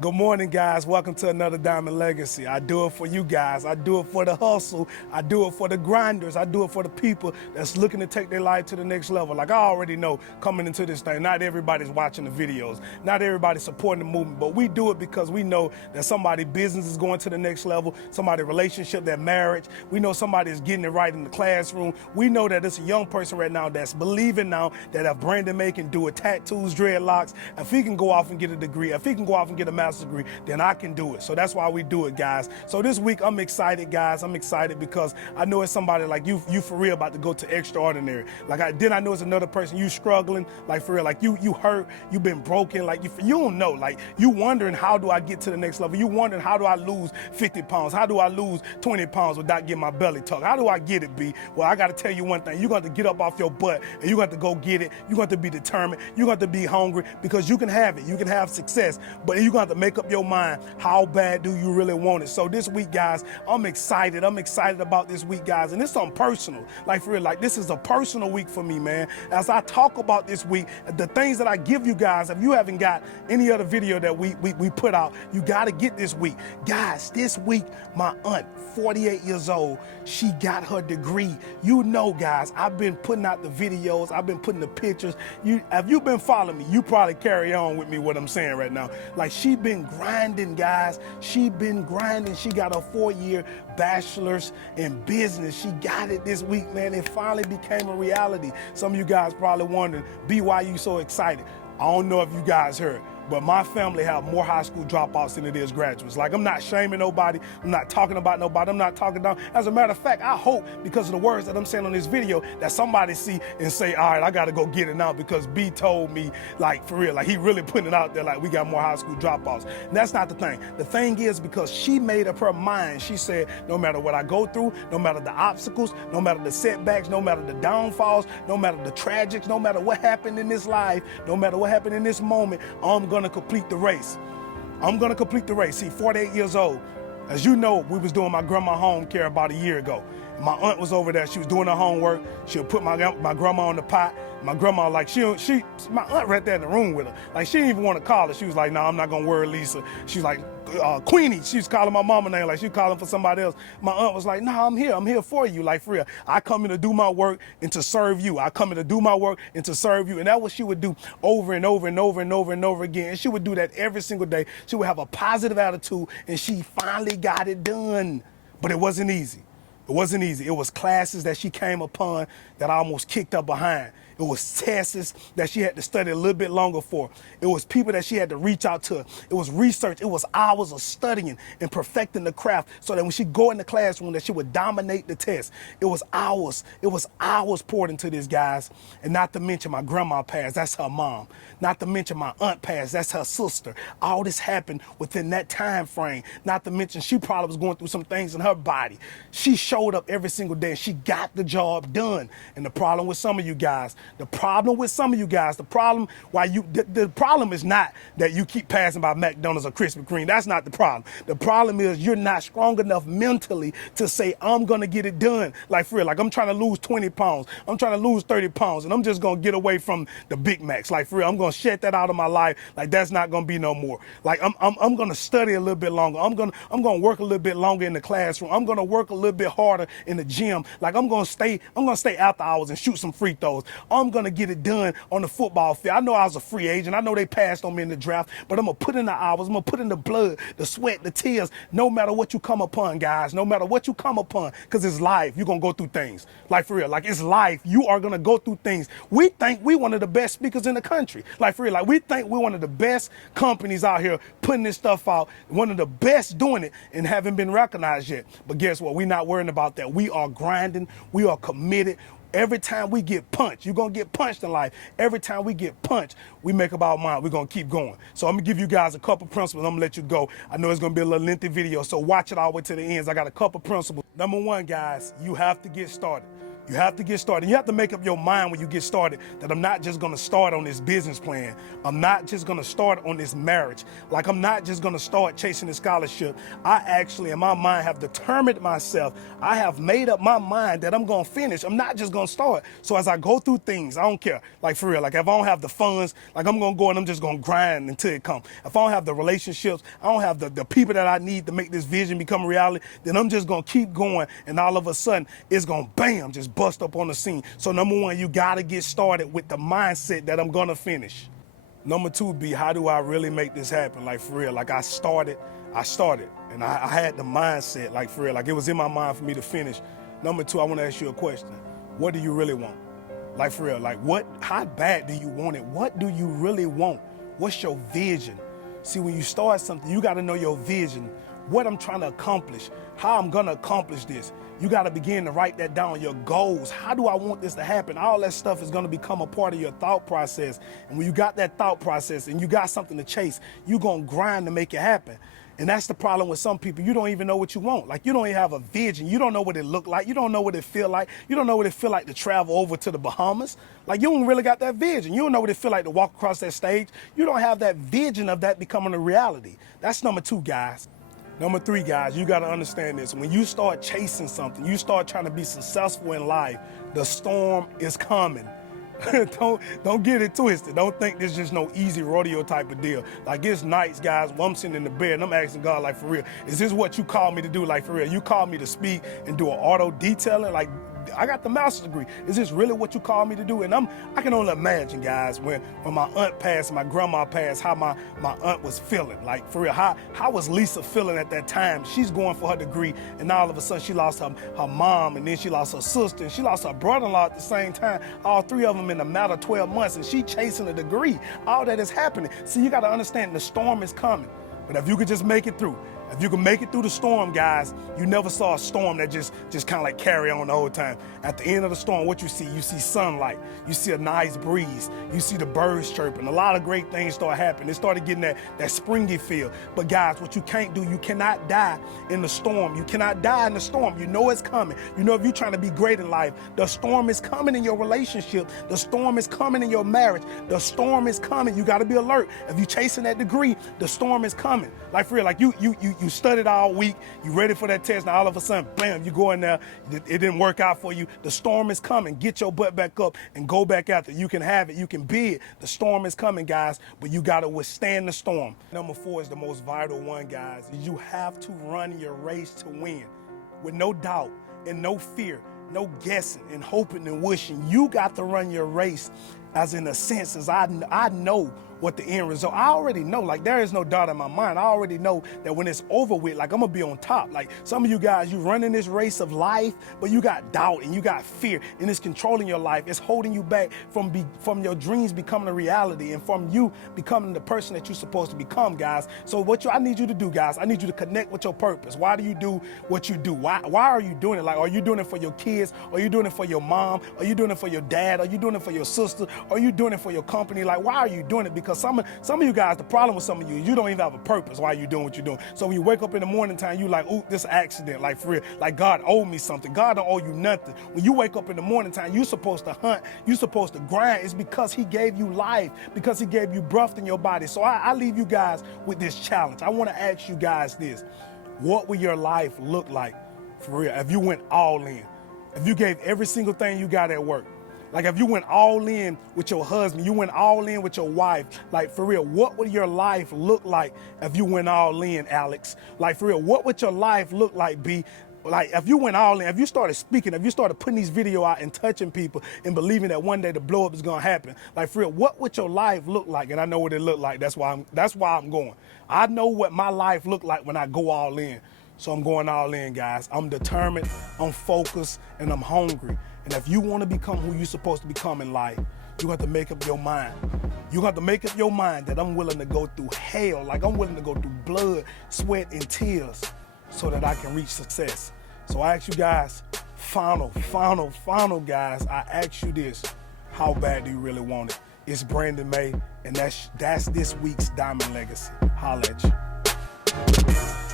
Good morning, guys. Welcome to another Diamond Legacy. I do it for you guys. I do it for the hustle. I do it for the grinders. I do it for the people that's looking to take their life to the next level. Like I already know coming into this thing, not everybody's watching the videos. Not everybody's supporting the movement, but we do it because we know that somebody's business is going to the next level, somebody's relationship, their marriage. We know somebody is getting it right in the classroom. We know that it's a young person right now that's believing now that if Brandon May can do it, tattoos, dreadlocks, if he can go off and get a degree, if he can go off and get a master's degree, then I can do it. So that's why we do it, guys. So this week I'm excited, guys. I'm excited because I know it's somebody like you for real about to go to extraordinary. Like I know it's another person you struggling, like for real, like you hurt, you been broken, like you don't know, like you wondering how do I get to the next level? You wondering how do I lose 50 pounds? How do I lose 20 pounds without getting my belly tucked? How do I get it, B? Well, I got to tell you one thing. You're going to get up off your butt and you're going to go get it. You're going to be determined. You're going to be hungry because you can have it. You can have success, but you're going to make up your mind how bad do you really want it. So this week, guys, I'm excited. I'm excited about this week, guys, and it's something personal. Like for real, like this is a personal week for me, man. As I talk about this week, the things that I give you guys, if you haven't got any other video that we put out, you got to get this week. Guys, this week, my aunt, 48 years old, she got her degree. You know, guys, I've been putting out the videos. I've been putting the pictures. If you've been following me, you probably carry on with me what I'm saying right now. Like she been grinding, guys. She been grinding. She got a 4-year bachelor's in business. She got it this week, man. It finally became a reality. Some of you guys probably wondering, B, why you so excited? I don't know if you guys heard, but my family have more high school dropouts than it is graduates. Like, I'm not shaming nobody. I'm not talking about nobody. I'm not talking down. As a matter of fact, I hope because of the words that I'm saying on this video that somebody see and say, all right, I got to go get it now because B told me, like, for real, like he really putting it out there like we got more high school dropouts. And that's not the thing. The thing is because she made up her mind. She said, no matter what I go through, no matter the obstacles, no matter the setbacks, no matter the downfalls, no matter the tragics, no matter what happened in this life, no matter what happened in this moment, I'm going to complete the race. I'm going to complete the race. See, 48 years old. As you know, we was doing my grandma home care about a year ago. My aunt was over there. She was doing her homework. She'll put my grandma on the pot. My grandma, like, my aunt right there in the room with her. Like, she didn't even want to call her. She was like, no, I'm not going to worry Lisa. She's like, Queenie. She was calling my mama name. Like, she was calling for somebody else. My aunt was like, no, I'm here. I'm here for you. Like, for real. I come in to do my work and to serve you. I come in to do my work and to serve you. And that's what she would do over and over and over and over and over again. And she would do that every single day. She would have a positive attitude, and she finally got it done. But it wasn't easy. It wasn't easy. It was classes that she came upon that I almost kicked her behind. It was tests that she had to study a little bit longer for. It was people that she had to reach out to. It was research. It was hours of studying and perfecting the craft so that when she go in the classroom that she would dominate the test. It was hours. It was hours poured into this, guys. And not to mention my grandma passed. That's her mom. Not to mention my aunt passed. That's her sister. All this happened within that time frame. Not to mention she probably was going through some things in her body. She showed up every single day and she got the job done. And the problem with some of you guys, the problem is not that you keep passing by McDonald's or Krispy Kreme. That's not the problem. The problem is you're not strong enough mentally to say, I'm going to get it done. Like for real, like I'm trying to lose 20 pounds. I'm trying to lose 30 pounds and I'm just going to get away from the Big Macs. Like for real, I'm going to shed that out of my life. Like that's not going to be no more. Like I'm going to study a little bit longer. I'm going to work a little bit longer in the classroom. I'm going to work a little bit harder in the gym. Like I'm going to stay after hours and shoot some free throws. I'm going to get it done on the football field. I know I was a free agent. I know they passed on me in the draft, but I'm going to put in the hours. I'm going to put in the blood, the sweat, the tears, no matter what you come upon, guys, no matter what you come upon, because it's life. You're going to go through things. Like for real, like it's life. You are going to go through things. We think we one of the best speakers in the country. Like for real, like we think we're one of the best companies out here putting this stuff out, one of the best doing it and haven't been recognized yet. But guess what? We're not worrying about that. We are grinding. We are committed. Every time we get punched, you're going to get punched in life. Every time we get punched, we make up our mind. We're going to keep going. So I'm going to give you guys a couple principles. I'm going to let you go. I know it's going to be a little lengthy video, so watch it all the way to the ends. I got a couple principles. Number one, guys, you have to get started. You have to get started. You have to make up your mind when you get started that I'm not just gonna start on this business plan. I'm not just gonna start on this marriage. Like, I'm not just gonna start chasing the scholarship. I actually, in my mind, have determined myself. I have made up my mind that I'm gonna finish. I'm not just gonna start. So as I go through things, I don't care. Like, for real, like if I don't have the funds, like I'm gonna go and I'm just gonna grind until it comes. If I don't have the relationships, I don't have the people that I need to make this vision become a reality, then I'm just gonna keep going, and all of a sudden, it's gonna bam, just bust up on the scene. So number one, you gotta get started with the mindset that I'm gonna finish. Number two be, how do I really make this happen? Like, for real, like I started, and I had the mindset, like, for real, like it was in my mind for me to finish. Number two, I wanna ask you a question. What do you really want? Like, for real, like how bad do you want it? What do you really want? What's your vision? See, when you start something, you gotta know your vision, what I'm trying to accomplish, how I'm gonna accomplish this. You gotta begin to write that down, your goals. How do I want this to happen? All that stuff is gonna become a part of your thought process. And when you got that thought process and you got something to chase, you're gonna grind to make it happen. And that's the problem with some people. You don't even know what you want. Like, you don't even have a vision. You don't know what it look like. You don't know what it feel like. You don't know what it feel like to travel over to the Bahamas. Like, you don't really got that vision. You don't know what it feel like to walk across that stage. You don't have that vision of that becoming a reality. That's number two, guys. Number three, guys, you gotta understand this. When you start chasing something, you start trying to be successful in life, the storm is coming. Don't get it twisted. Don't think this is just no easy rodeo type of deal. Like, it's nights, guys, when I'm sitting in the bed and I'm asking God, like, for real, is this what you called me to do? Like, for real, you called me to speak and do an auto detailing? Like, I got the master's degree. Is this really what you called me to do? And I can only imagine, guys, when my aunt passed, my grandma passed, how my aunt was feeling. Like, for real, how was Lisa feeling at that time? She's going for her degree, and all of a sudden she lost her mom, and then she lost her sister, and she lost her brother-in-law at the same time. All three of them in a matter of 12 months, and she chasing a degree. All that is happening. See, you got to understand the storm is coming. But if you could just make it through, if you can make it through the storm, guys, you never saw a storm that just kind of like carry on the whole time. At the end of the storm, what you see sunlight. You see a nice breeze. You see the birds chirping. A lot of great things start happening. It started getting that springy feel. But guys, what you can't do, you cannot die in the storm. You cannot die in the storm. You know it's coming. You know, if you're trying to be great in life, the storm is coming in your relationship. The storm is coming in your marriage. The storm is coming. You got to be alert. If you're chasing that degree, the storm is coming. Like, for real, like you studied all week, you ready for that test, now all of a sudden, bam, you go in there, it didn't work out for you. The storm is coming. Get your butt back up and go back after it. You can have it. You can be it. The storm is coming, guys, but you got to withstand the storm. Number four is the most vital one, guys. You have to run your race to win with no doubt and no fear, no guessing and hoping and wishing. You got to run your race as in a sense, as I know what the end result. I already know, like, there is no doubt in my mind. I already know that when it's over with, like, I'm gonna be on top. Like, some of you guys, you running this race of life, but you got doubt and you got fear, and it's controlling your life. It's holding you back from your dreams becoming a reality and from you becoming the person that you're supposed to become, guys. So I need you to do, guys, I need you to connect with your purpose. Why do you do what you do? Why are you doing it? Like, are you doing it for your kids? Are you doing it for your mom? Are you doing it for your dad? Are you doing it for your sister? Are you doing it for your company? Like, why are you doing it? Because some of you guys, the problem with some of you don't even have a purpose why you doing what you're doing. So when you wake up in the morning time, you like, ooh, this accident, like, for real, like God owed me something. God don't owe you nothing. When you wake up in the morning time, you're supposed to hunt, you're supposed to grind. It's because he gave you life, because he gave you breath in your body. So I leave you guys with this challenge. I want to ask you guys this. What will your life look like, for real, if you went all in? If you gave every single thing you got at work? Like, if you went all in with your husband, you went all in with your wife, like, for real, what would your life look like if you went all in, Alex? Like, for real, what would your life look like, B? Like, if you went all in, if you started speaking, if you started putting these videos out and touching people and believing that one day the blow up is gonna happen, like, for real, what would your life look like? And I know what it looked like. That's why I'm going. I know what my life looked like when I go all in. So I'm going all in, guys. I'm determined, I'm focused, and I'm hungry. And if you want to become who you're supposed to become in life, you have to make up your mind. You have to make up your mind that I'm willing to go through hell, like I'm willing to go through blood, sweat, and tears so that I can reach success. So I ask you guys, final, guys, I ask you this. How bad do you really want it? It's Brandon May, and that's this week's Diamond Legacy. Holla at you.